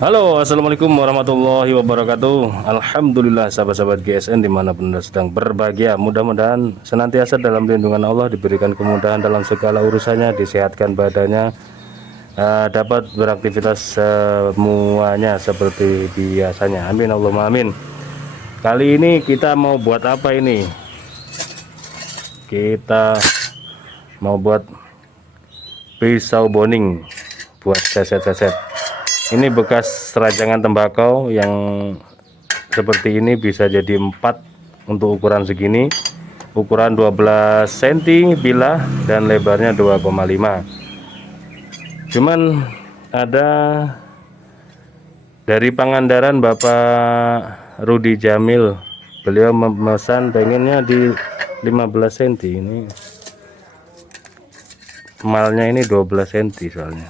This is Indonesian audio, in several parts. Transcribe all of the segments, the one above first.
Halo, assalamualaikum warahmatullahi wabarakatuh. Alhamdulillah, sahabat-sahabat GSN dimanapun Anda sedang berbahagia. Mudah-mudahan senantiasa dalam lindungan Allah, diberikan kemudahan dalam segala urusannya, disehatkan badannya, dapat beraktivitas semuanya seperti biasanya. Amin Allahumma amin. Kali ini kita mau buat apa ini? Kita mau buat pisau boning buat seset-seset. Ini bekas serajangan tembakau yang seperti ini, bisa jadi 4 untuk ukuran segini, ukuran 12 cm bilah dan lebarnya 2,5. Cuman ada dari Pangandaran Bapak Rudi Jamil, beliau memesan pengennya di 15 cm. Ini malnya ini 12 cm soalnya.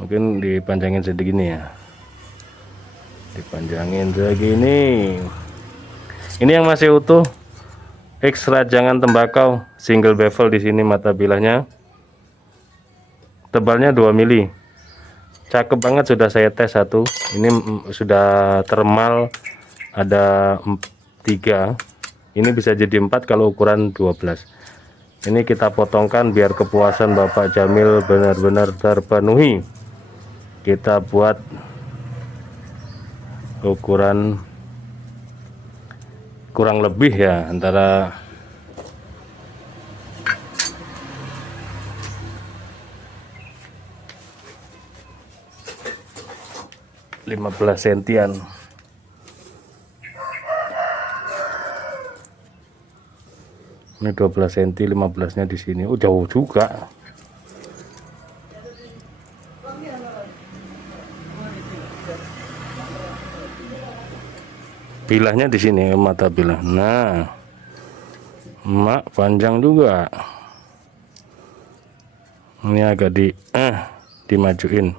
Mungkin dipanjangin segini ya, dipanjangin segini. Ini yang masih utuh, X rajangan tembakau single bevel. Di sini mata bilahnya, tebalnya 2 mili. Cakep banget, sudah saya tes satu. Ini sudah termal, ada 3. Ini bisa jadi 4 kalau ukuran 12. Ini kita potongkan biar kepuasan Bapak Jamil benar-benar terpenuhi. Kita buat ukuran kurang lebih ya antara 15 sentian. Ini 12 cm, 15-nya di sini. Oh, jauh juga. Bilahnya di sini, mata bilah. Nah, mak panjang juga. Ini agak dimajuin.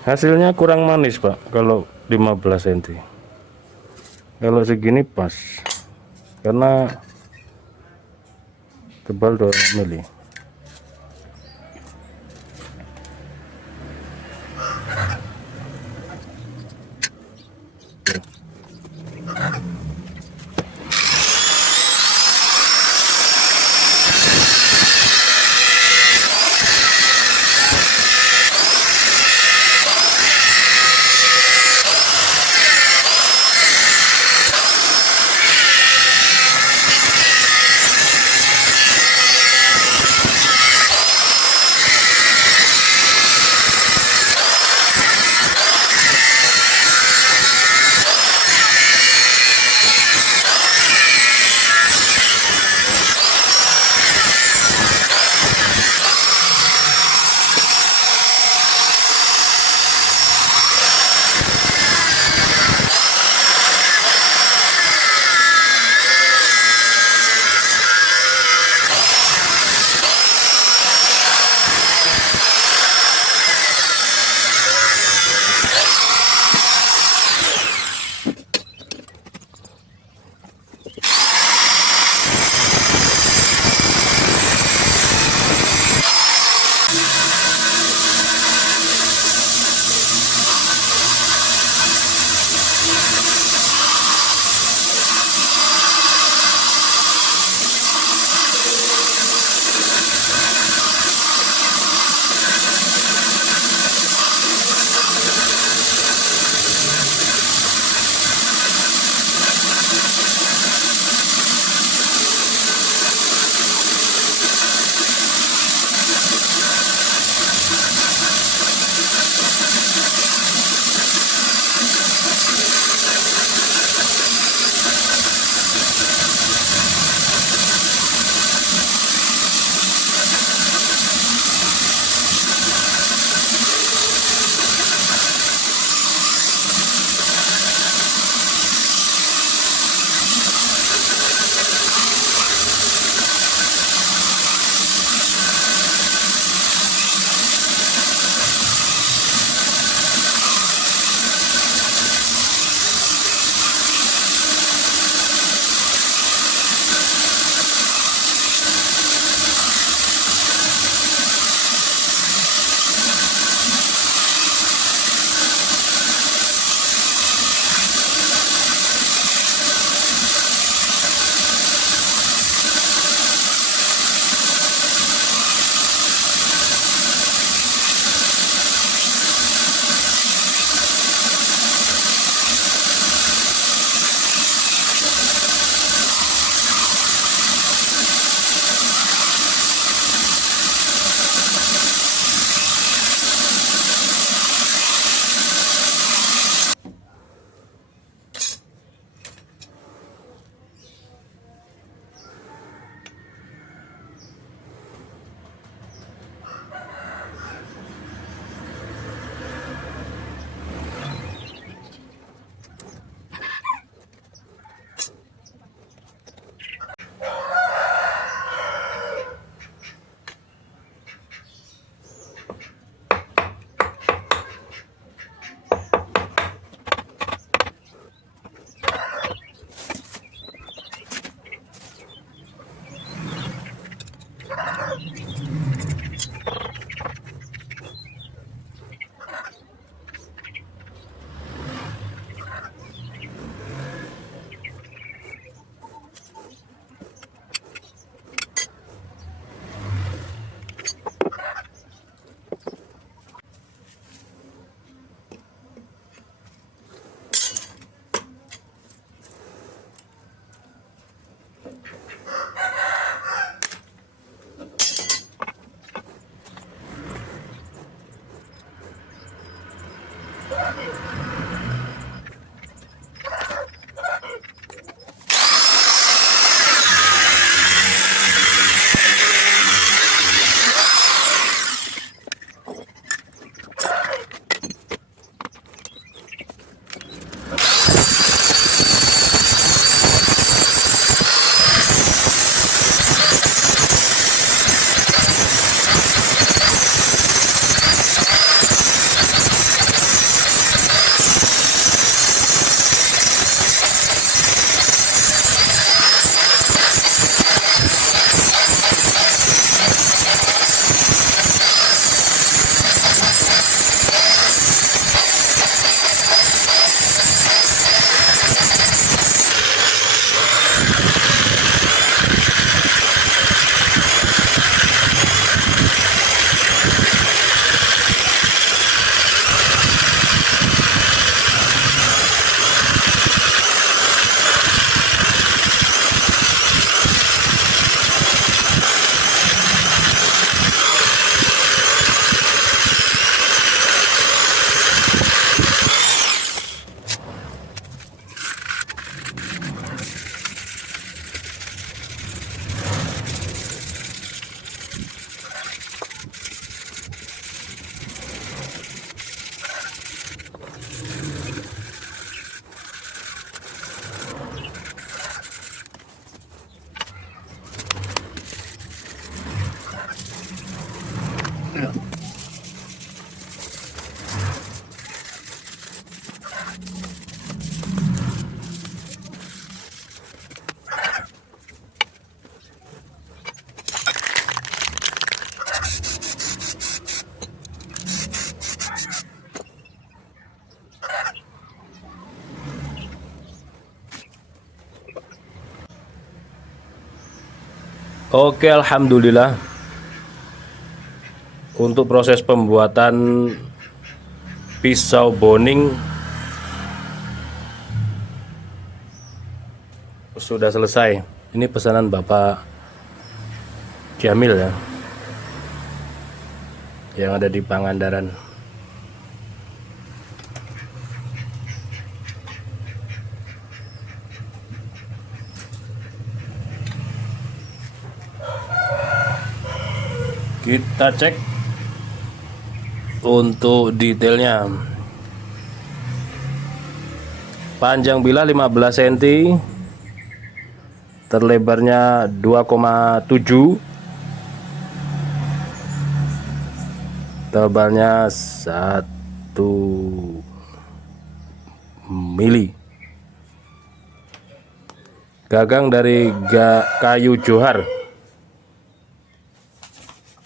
Hasilnya kurang manis, Pak, kalau 15 cm. Kalau segini pas, karena tebal 2 mili. Oke, alhamdulillah. Untuk proses pembuatan pisau boning sudah selesai. Ini pesanan Bapak Jamil ya, yang ada di Pangandaran. Kita cek untuk detailnya. Panjang bila 15 cm, terlebarnya 2,7, tebalnya 1 mili. Gagang dari kayu johar.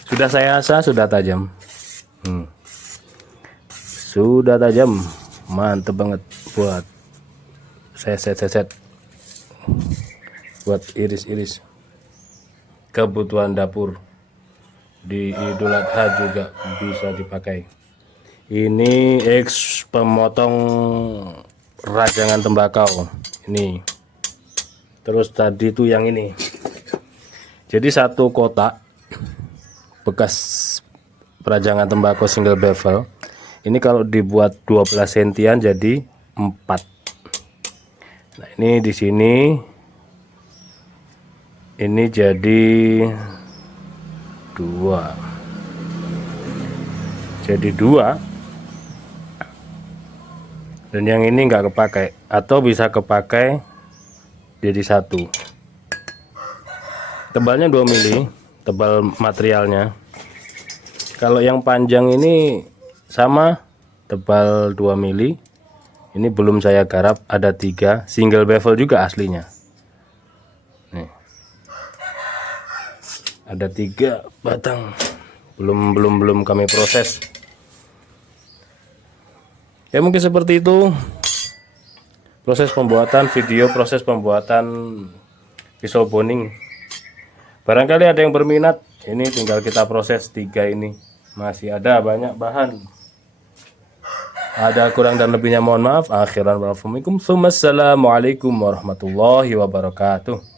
Sudah saya asah, sudah tajam. Sudah tajam, mantep banget buat set buat iris-iris kebutuhan dapur. Di Idul Adha juga bisa dipakai. Ini pemotong rajangan tembakau ini. Terus tadi tuh yang ini. Jadi satu kotak bekas perajangan tembakau single bevel ini kalau dibuat 12 sentian jadi 4. Nah, ini di sini ini jadi 2. Jadi 2. Dan yang ini enggak kepakai atau bisa kepakai jadi 1. Tebalnya 2 mili, tebal materialnya. Kalau yang panjang ini sama, tebal 2 mili. Ini belum saya garap, ada 3 single bevel juga aslinya. Nih. Ada 3 batang. Belum kami proses. Ya mungkin seperti itu proses pembuatan proses pembuatan pisau boning. Barangkali ada yang berminat, ini tinggal kita proses 3 ini. Masih ada banyak bahan. Ada kurang dan lebihnya mohon maaf. Akhiran wassalamualaikum warahmatullahi wabarakatuh.